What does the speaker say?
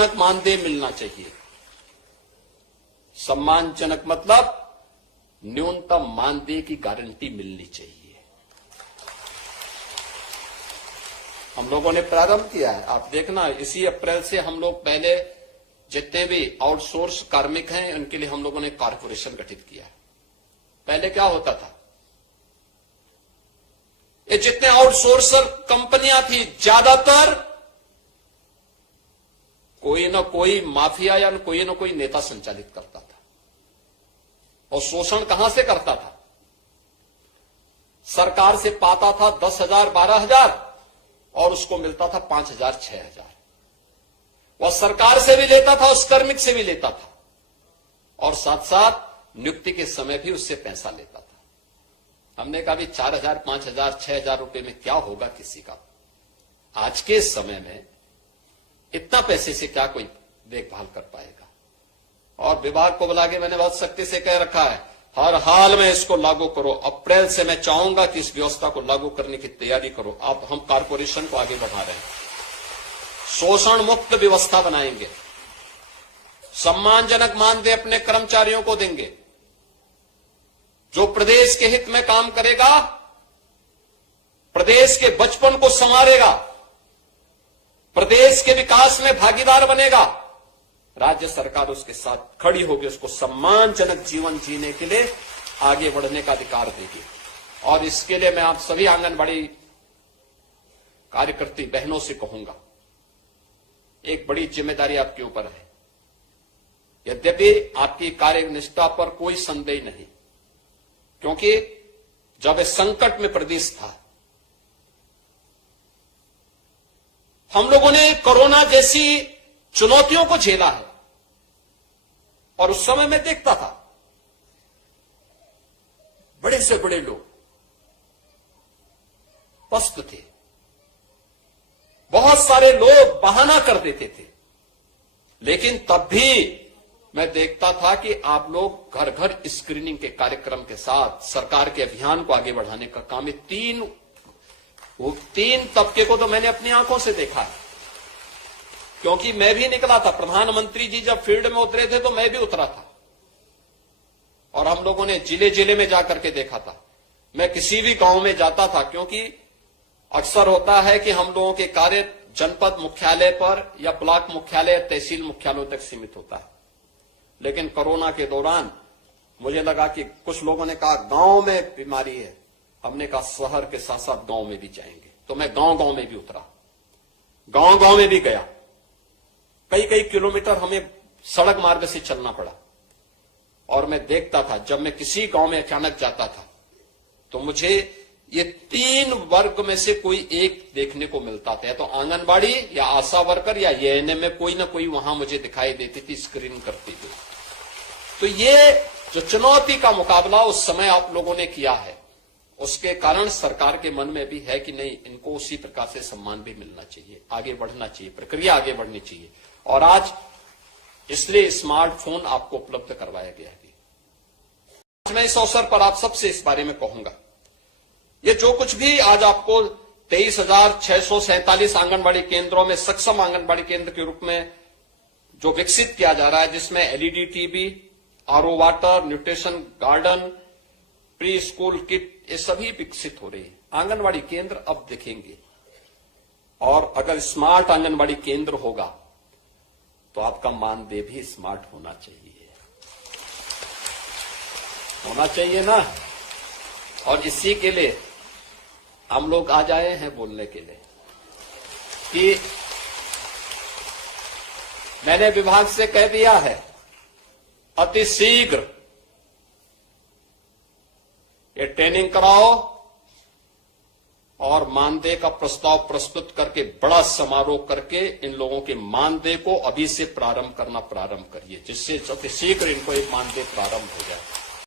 सम्मानजनक मानदेय मिलना चाहिए। सम्मानजनक मतलब न्यूनतम मानदेय की गारंटी मिलनी चाहिए। हम लोगों ने प्रारंभ किया है, आप देखना इसी अप्रैल से हम लोग पहले जितने भी आउटसोर्स कार्मिक हैं उनके लिए हम लोगों ने कॉर्पोरेशन गठित किया है। पहले क्या होता था, ये जितने आउटसोर्सर कंपनियां थी ज्यादातर कोई ना कोई माफिया या कोई ना कोई नेता संचालित करता था। और शोषण कहां से करता था? सरकार से पाता था 10,000 12,000 और उसको मिलता था 5,000 6,000। वह सरकार से भी लेता था, उस कार्मिक से भी लेता था और साथ साथ नियुक्ति के समय भी उससे पैसा लेता था। हमने कहा भी 4,000 5,000 6,000 रुपए में क्या होगा किसी का? आज के समय में इतना पैसे से क्या कोई देखभाल कर पाएगा? और विभाग को बुला के मैंने बहुत सख्ती से कह रखा है, हर हाल में इसको लागू करो। अप्रैल से मैं चाहूंगा कि इस व्यवस्था को लागू करने की तैयारी करो। अब हम कॉर्पोरेशन को आगे बढ़ा रहे हैं, शोषण मुक्त व्यवस्था बनाएंगे, सम्मानजनक मानदेय अपने कर्मचारियों को देंगे। जो प्रदेश के हित में काम करेगा, प्रदेश के बचपन को संवारेगा, प्रदेश के विकास में भागीदार बनेगा, राज्य सरकार उसके साथ खड़ी होगी, उसको सम्मानजनक जीवन जीने के लिए आगे बढ़ने का अधिकार देगी। और इसके लिए मैं आप सभी आंगनबाड़ी कार्यकर्ती बहनों से कहूंगा, एक बड़ी जिम्मेदारी आपके ऊपर है। यद्यपि आपकी कार्यनिष्ठा पर कोई संदेह नहीं, क्योंकि जब इस संकट में प्रदेश था, हम लोगों ने कोरोना जैसी चुनौतियों को झेला है। और उस समय मैं देखता था बड़े से बड़े लोग पस्त थे, बहुत सारे लोग बहाना कर देते थे, लेकिन तब भी मैं देखता था कि आप लोग घर घर स्क्रीनिंग के कार्यक्रम के साथ सरकार के अभियान को आगे बढ़ाने का काम है। तीन तबके को तो मैंने अपनी आंखों से देखा है, क्योंकि मैं भी निकला था। प्रधानमंत्री जी जब फील्ड में उतरे थे तो मैं भी उतरा था और हम लोगों ने जिले जिले में जाकर के देखा था। मैं किसी भी गांव में जाता था, क्योंकि अक्सर होता है कि हम लोगों के कार्य जनपद मुख्यालय पर या ब्लॉक मुख्यालय तहसील मुख्यालयों तक सीमित होता है। लेकिन कोरोना के दौरान मुझे लगा कि कुछ लोगों ने कहा गांव में बीमारी है, हमने कहा शहर के साथ साथ गांव में भी जाएंगे। तो मैं गांव गांव में भी उतरा, गांव गांव में भी गया, कई कई किलोमीटर हमें सड़क मार्ग से चलना पड़ा। और मैं देखता था, जब मैं किसी गांव में अचानक जाता था तो मुझे ये 3 वर्ग में से कोई एक देखने को मिलता था, या तो आंगनबाड़ी या आशा वर्कर या एएनएम में कोई ना कोई वहां मुझे दिखाई देती थी स्क्रीन करती थी। तो ये जो चुनौती का मुकाबला उस समय आप लोगों ने किया है, उसके कारण सरकार के मन में भी है कि नहीं, इनको उसी प्रकार से सम्मान भी मिलना चाहिए, आगे बढ़ना चाहिए, प्रक्रिया आगे बढ़नी चाहिए। और आज इसलिए स्मार्टफोन आपको उपलब्ध करवाया गया है। मैं इस अवसर पर आप सबसे इस बारे में कहूंगा, ये जो कुछ भी आज आपको 23,647 आंगनबाड़ी केंद्रों में सक्षम आंगनबाड़ी केंद्र के रूप में जो विकसित किया जा रहा है, जिसमें LED TV, RO water, nutrition garden, pre school kit, ये सभी विकसित हो रही है। आंगनबाड़ी केंद्र अब दिखेंगे, और अगर स्मार्ट आंगनबाड़ी केंद्र होगा तो आपका मानदेय भी स्मार्ट होना चाहिए ना। और इसी के लिए हम लोग आज आए हैं बोलने के लिए कि मैंने विभाग से कह दिया है, अति शीघ्र ये ट्रेनिंग कराओ और मानदेय का प्रस्ताव प्रस्तुत करके बड़ा समारोह करके इन लोगों के मानदेय को अभी से प्रारंभ करिए, जिससे अति शीघ्र इनको एक मानदेय प्रारंभ हो जाए।